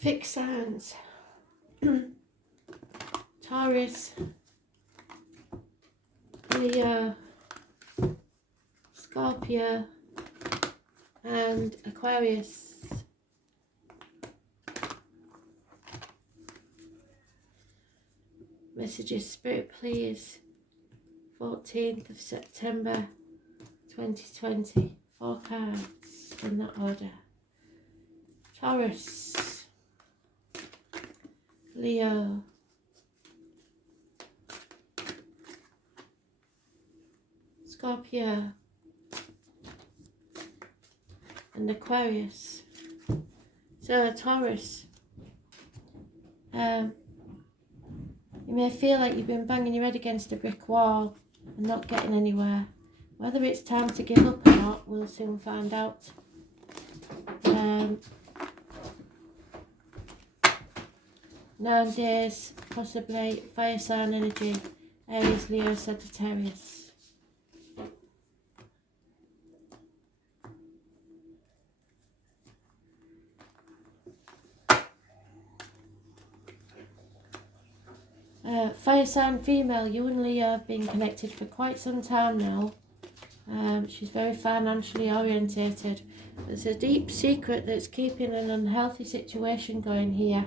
Fixed signs. Taurus, Leo, Scorpio and Aquarius. Messages, Spirit please. 14th of September 2020. 4 cards in that order. Taurus, Leo, Scorpio and Aquarius. So Taurus, you may feel like you've been banging your head against a brick wall and not getting anywhere. Whether it's time to give up or not, we'll soon find out. 9 days, possibly. Fire sign energy, Aries, Leo, Sagittarius. Fire sign female, you and Leo have been connected for quite some time now. She's very financially orientated. There's a deep secret that's keeping an unhealthy situation going here.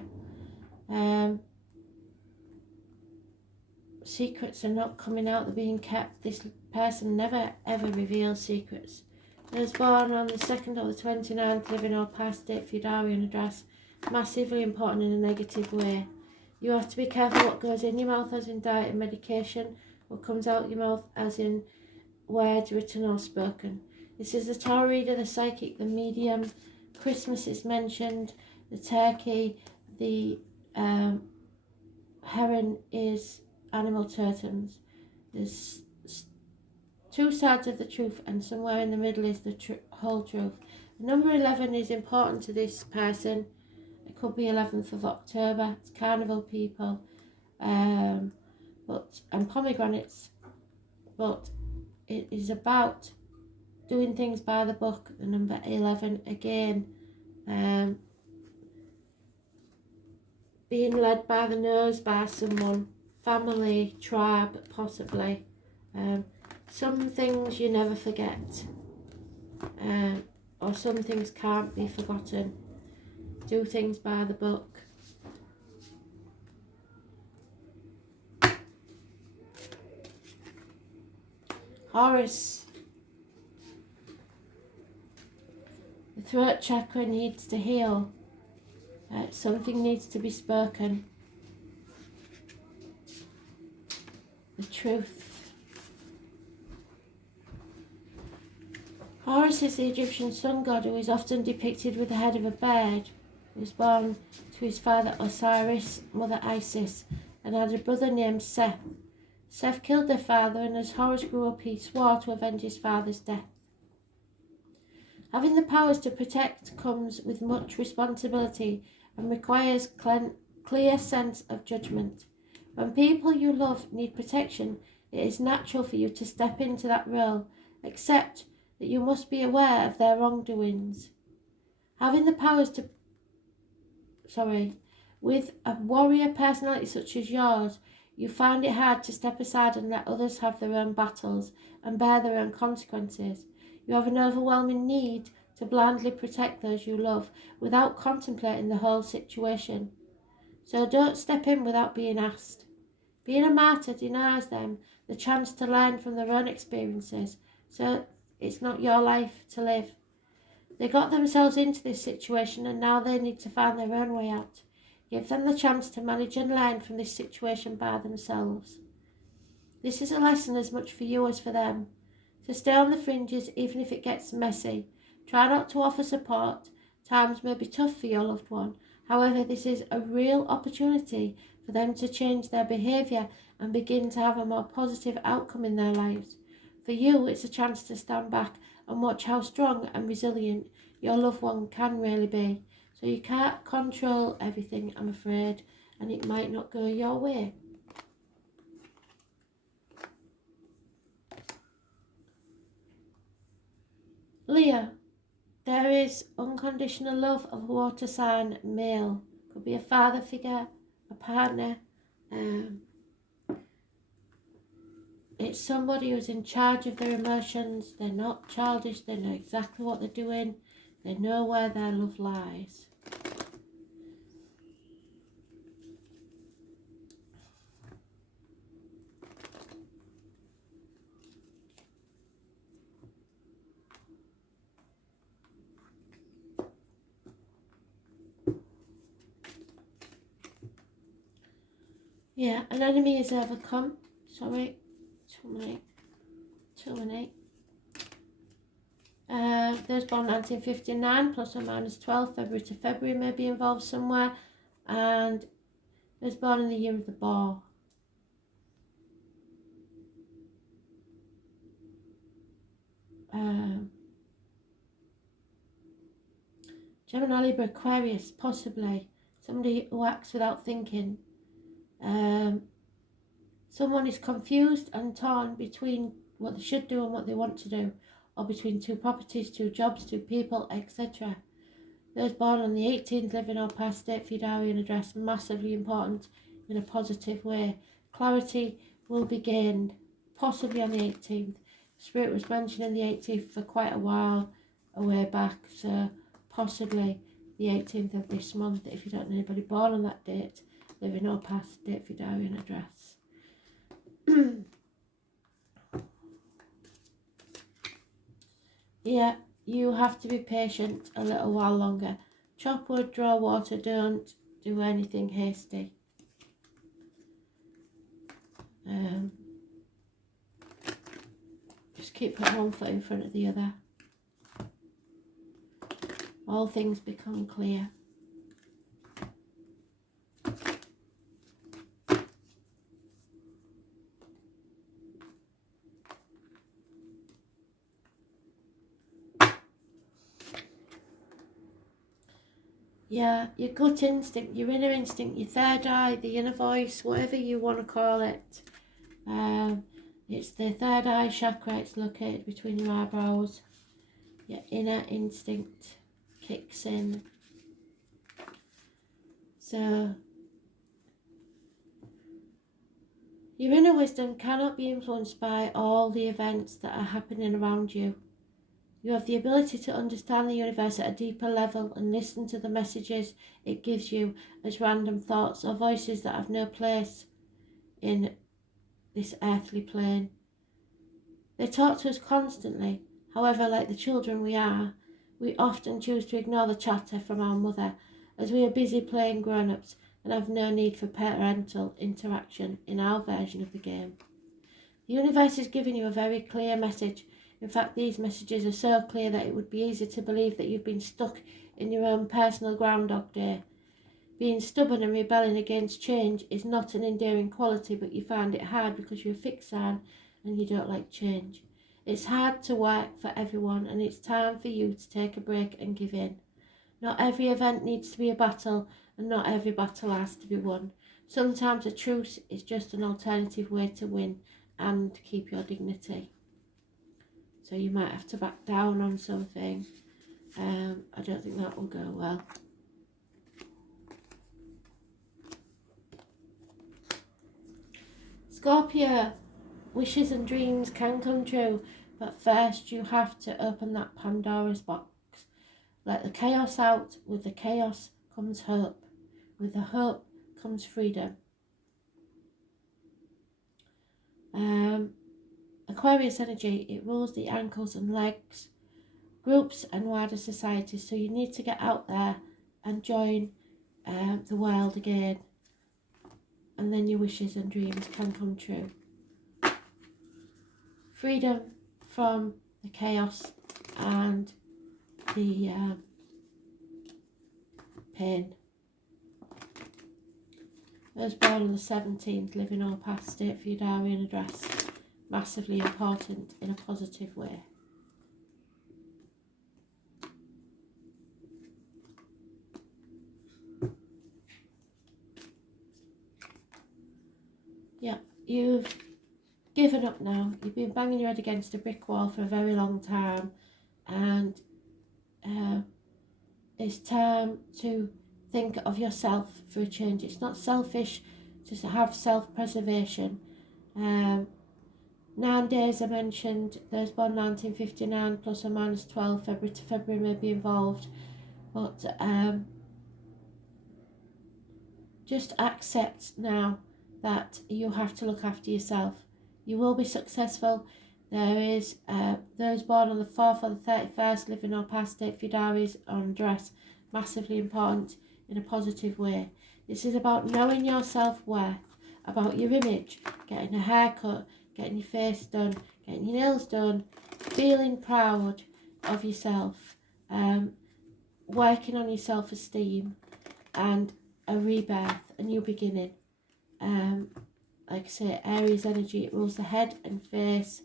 Secrets are not coming out, they're being kept. This person never ever reveals secrets. They was born on the 2nd or the 29th, living or past date for your diary and address. Massively important in a negative way. You have to be careful what goes in your mouth, as in diet and medication, what comes out your mouth, as in words written or spoken. This is the tarot reader, the psychic, the medium. Christmas is mentioned, the turkey, the heron is animal totems. There's 2 sides of the truth, and somewhere in the middle is the whole truth. Number 11 is important to this person. It could be 11th of October. It's carnival people, and pomegranates. But it is about doing things by the book. The number 11 again, being led by the nose by someone, family, tribe, possibly. Some things you never forget, or some things can't be forgotten. Do things by the book. Horus, the throat chakra needs to heal. Something needs to be spoken. The truth. Horus is the Egyptian sun god who is often depicted with the head of a bird. He was born to his father Osiris, mother Isis, and had a brother named Seth. Seth killed their father, and as Horus grew up, he swore to avenge his father's death. Having the powers to protect comes with much responsibility and requires clear sense of judgment. When people you love need protection, it is natural for you to step into that role, except that you must be aware of their wrongdoings. Having the powers to with a warrior personality such as yours, you find it hard to step aside and let others have their own battles and bear their own consequences. You have an overwhelming need to blindly protect those you love without contemplating the whole situation. So don't step in without being asked. Being a martyr denies them the chance to learn from their own experiences, so it's not your life to live. They got themselves into this situation and now they need to find their own way out. Give them the chance to manage and learn from this situation by themselves. This is a lesson as much for you as for them. So stay on the fringes even if it gets messy. Try not to offer support. Times may be tough for your loved one. However, this is a real opportunity for them to change their behaviour and begin to have a more positive outcome in their lives. For you, it's a chance to stand back and watch how strong and resilient your loved one can really be. So you can't control everything, I'm afraid, and it might not go your way. Leo, there is unconditional love of water sign male Could be a father figure, a partner. It's somebody who's in charge of their emotions. They're not childish. They know exactly what they're doing. They know where their love lies. Yeah, an enemy is overcome. Sorry, too many. Those born 1959, plus or minus 12, February to February may be involved somewhere. And those born in the year of the boar. Gemini, Libra, Aquarius, possibly. Somebody who acts without thinking. Someone is confused and torn between what they should do and what they want to do, or between two properties, two jobs, two people, etc. Those born on the 18th, living or past, date, for your diary and address, massively important in a positive way. Clarity will be gained, possibly on the 18th. Spirit was mentioning the 18th for quite a while, a way back, so possibly the 18th of this month, if you don't know anybody born on that date, living or past, date, for your diary and address. Yeah, you have to be patient a little while longer. Chop wood, draw water, don't do anything hasty. Just keep putting one foot in front of the other. All things become clear. Yeah, your gut instinct, your inner instinct, your third eye, the inner voice, whatever you want to call it. It's the third eye chakra. It's located between your eyebrows. Your inner instinct kicks in. So, your inner wisdom cannot be influenced by all the events that are happening around you. You have the ability to understand the universe at a deeper level and listen to the messages it gives you as random thoughts or voices that have no place in this earthly plane. They talk to us constantly. However, like the children we are, we often choose to ignore the chatter from our mother as we are busy playing grown-ups and have no need for parental interaction in our version of the game. The universe is giving you a very clear message. In fact, these messages are so clear that it would be easy to believe that you've been stuck in your own personal Groundhog Day. Being stubborn and rebelling against change is not an endearing quality, but you find it hard because you're a fixed sign and you don't like change. It's hard to work for everyone, and it's time for you to take a break and give in. Not every event needs to be a battle, and not every battle has to be won. Sometimes a truce is just an alternative way to win and keep your dignity. So you might have to back down on something. I don't think that will go well. Scorpio, wishes and dreams can come true, but first you have to open that Pandora's box. Let the chaos out. With the chaos comes hope. With the hope comes freedom. Aquarius energy, it rules the ankles and legs, groups and wider society, so you need to get out there and join the world again, and then your wishes and dreams can come true. Freedom from the chaos and the pain. Those born on the 17th, living or past, state for your diary and address. Massively important in a positive way. Yeah, you've given up now. You've been banging your head against a brick wall for a very long time, and it's time to think of yourself for a change. It's not selfish to have self-preservation. 9 days I mentioned, those born 1959 plus or minus 12, February to February may be involved, but just accept now that you have to look after yourself. You will be successful. There is those born on the 4th or the 31st, living or past date for your diaries on dress, massively important in a positive way. This is about knowing your self-worth, about your image, getting a haircut, getting your face done, getting your nails done, feeling proud of yourself, working on your self-esteem, and a rebirth, a new beginning. Like I say, Aries energy, it rules the head and face,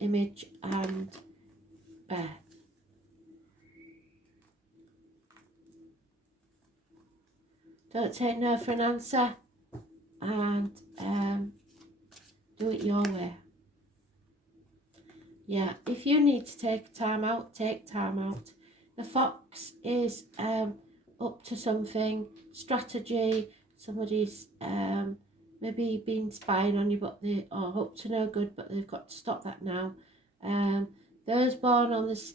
image and birth. Don't take no for an answer, and do it your way. Yeah, if you need to take time out, take time out. The fox is up to something, strategy, somebody's maybe been spying on you, but they are up to no good, but they've got to stop that now. Those born on the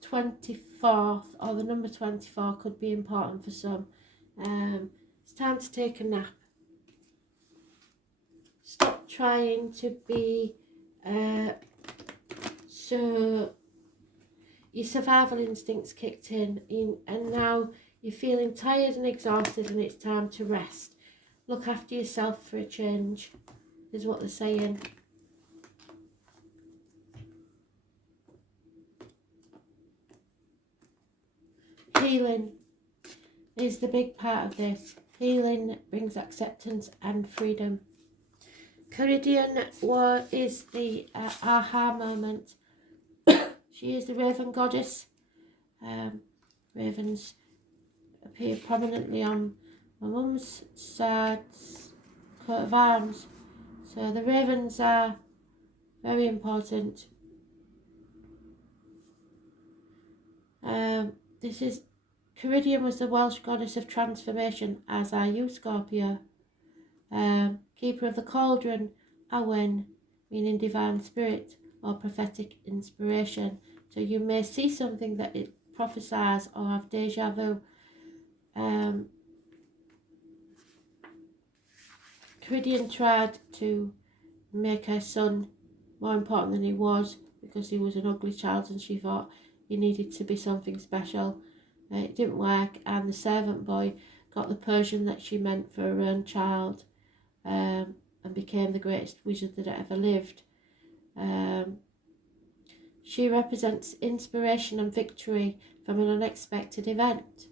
24th or the number 24 could be important for some. It's time to take a nap. Stop trying to be so your survival instincts kicked in and now you're feeling tired and exhausted and it's time to rest. Look after yourself for a change, is what they're saying. Healing is the big part of this. Healing brings acceptance and freedom. Caridian is the aha moment. She is the raven goddess. Ravens appear prominently on my mum's side's coat of arms. So the ravens are very important. This is Caridian was the Welsh goddess of transformation, as are you, Scorpio. Keeper of the cauldron, Awen, meaning divine spirit or prophetic inspiration. So you may see something that it prophesies or have deja vu. Caridian tried to make her son more important than he was because he was an ugly child and she thought he needed to be something special. It didn't work, and the servant boy got the Persian that she meant for her own child, and became the greatest wizard that ever lived. She represents inspiration and victory from an unexpected event.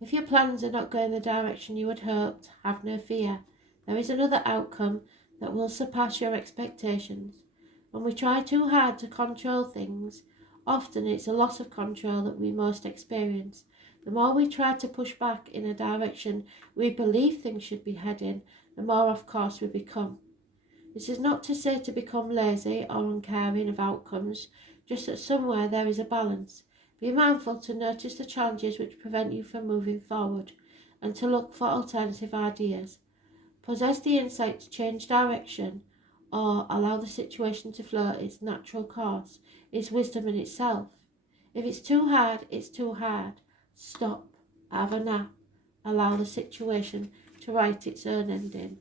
If your plans are not going the direction you had hoped, have no fear. There is another outcome that will surpass your expectations. When we try too hard to control things, often it's a loss of control that we most experience. The more we try to push back in a direction we believe things should be heading, the more off course we become. This is not to say to become lazy or uncaring of outcomes, just that somewhere there is a balance. Be mindful to notice the challenges which prevent you from moving forward, and to look for alternative ideas. Possess the insight to change direction, or allow the situation to flow its natural course. It's wisdom in itself. If it's too hard, it's too hard. Stop, have a nap, allow the situation to write its own ending.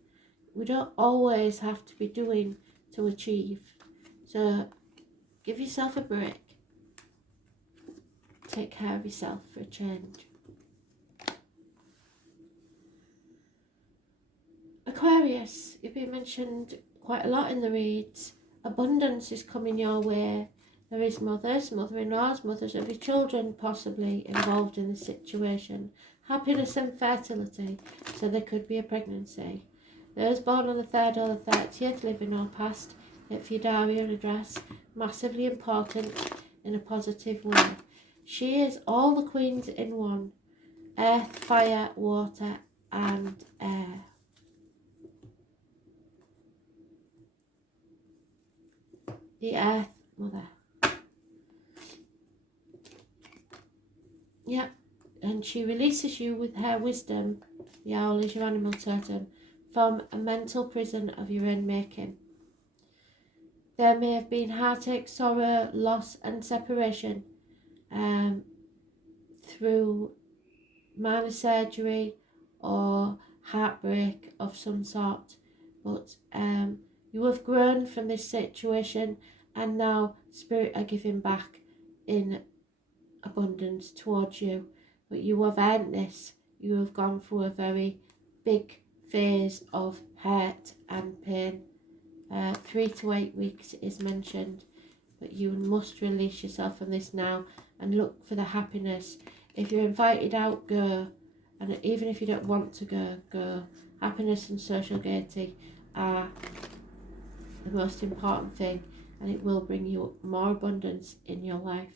We don't always have to be doing to achieve. So give yourself a break. Take care of yourself for a change. Aquarius, you've been mentioned quite a lot in the reads. Abundance is coming your way. There is mothers, mother-in-laws, mothers of your children possibly involved in the situation. Happiness and fertility, so there could be a pregnancy. Those born on the 3rd or the 30th, living or past, for your diary and address, massively important in a positive way. She is all the queens in one: earth, fire, water and air. The Earth Mother. Yep, and she releases you with her wisdom, the owl is your animal totem, from a mental prison of your own making. There may have been heartache, sorrow, loss and separation through minor surgery or heartbreak of some sort, but you have grown from this situation, and now spirit are giving back in abundance towards you. But you have earned this. You have gone through a very big phase of hurt and pain. 3 to 8 weeks is mentioned, but you must release yourself from this now and look for the happiness. If you're invited out, go, and even if you don't want to go, go. Happiness and social gaiety are the most important thing, and it will bring you more abundance in your life.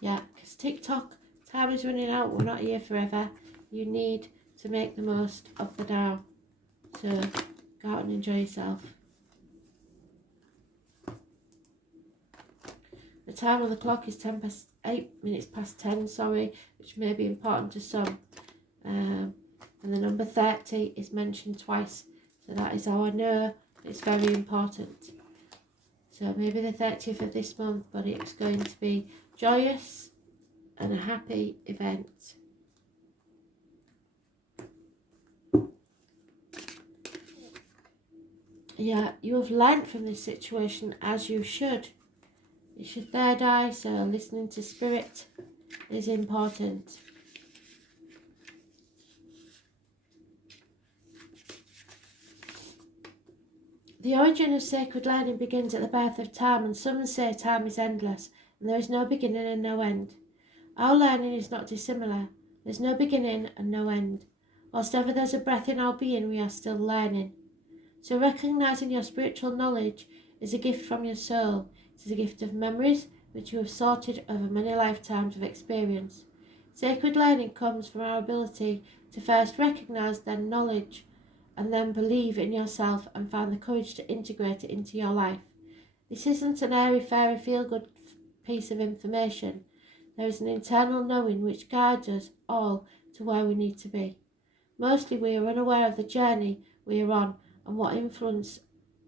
Yeah, because TikTok, time is running out. We're not here forever. You need to make the most of the now. So go out and enjoy yourself. The time on the clock is 8 minutes past 10, which may be important to some. And the number 30 is mentioned twice. So that is how I know it's very important. So maybe the 30th of this month, but it's going to be joyous and a happy event. Yeah, you have learnt from this situation, as you should. It's your third eye, so listening to spirit is important. The origin of sacred learning begins at the birth of time, and some say time is endless, and there is no beginning and no end. Our learning is not dissimilar. There's no beginning and no end. Whilst ever there's a breath in our being, we are still learning. So recognising your spiritual knowledge is a gift from your soul. It is a gift of memories which you have sorted over many lifetimes of experience. Sacred learning comes from our ability to first recognise then knowledge, and then believe in yourself and find the courage to integrate it into your life. This isn't an airy-fairy feel-good piece of information. There is an internal knowing which guides us all to where we need to be. Mostly we are unaware of the journey we are on and what influence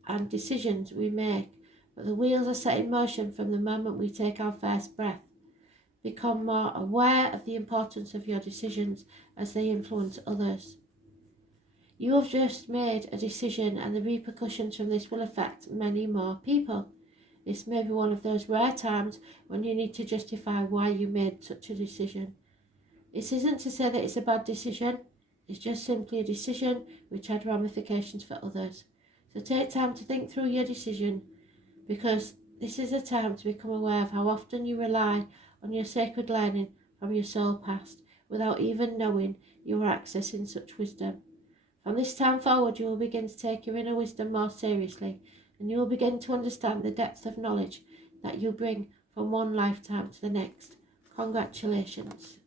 and decisions we make, but the wheels are set in motion from the moment we take our first breath. Become more aware of the importance of your decisions as they influence others. You have just made a decision, and the repercussions from this will affect many more people. This may be one of those rare times when you need to justify why you made such a decision. This isn't to say that it's a bad decision, it's just simply a decision which had ramifications for others. So take time to think through your decision, because this is a time to become aware of how often you rely on your sacred learning from your soul past without even knowing you are accessing such wisdom. From this time forward, you will begin to take your inner wisdom more seriously, and you will begin to understand the depth of knowledge that you bring from one lifetime to the next. Congratulations.